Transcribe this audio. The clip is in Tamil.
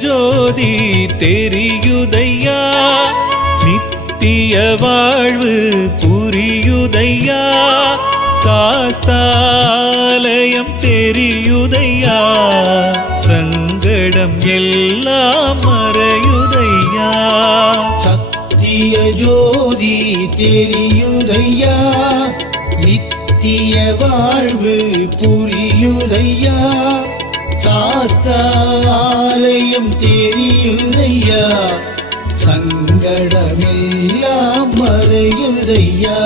ஜோதி தெரியுதையா, நித்திய வாழ்வு புரியுதையா, சாஸ்தாலயம் தெரியுதையா, சங்கடம் எல்லாம் மறையுதையா. சத்திய ஜோதி தெரியுதையா, நித்திய வாழ்வு புரியுதையா, சாஸ்தாலயம் தெரியுதையா, சங்கடமெல்லாம் மறையுதையா.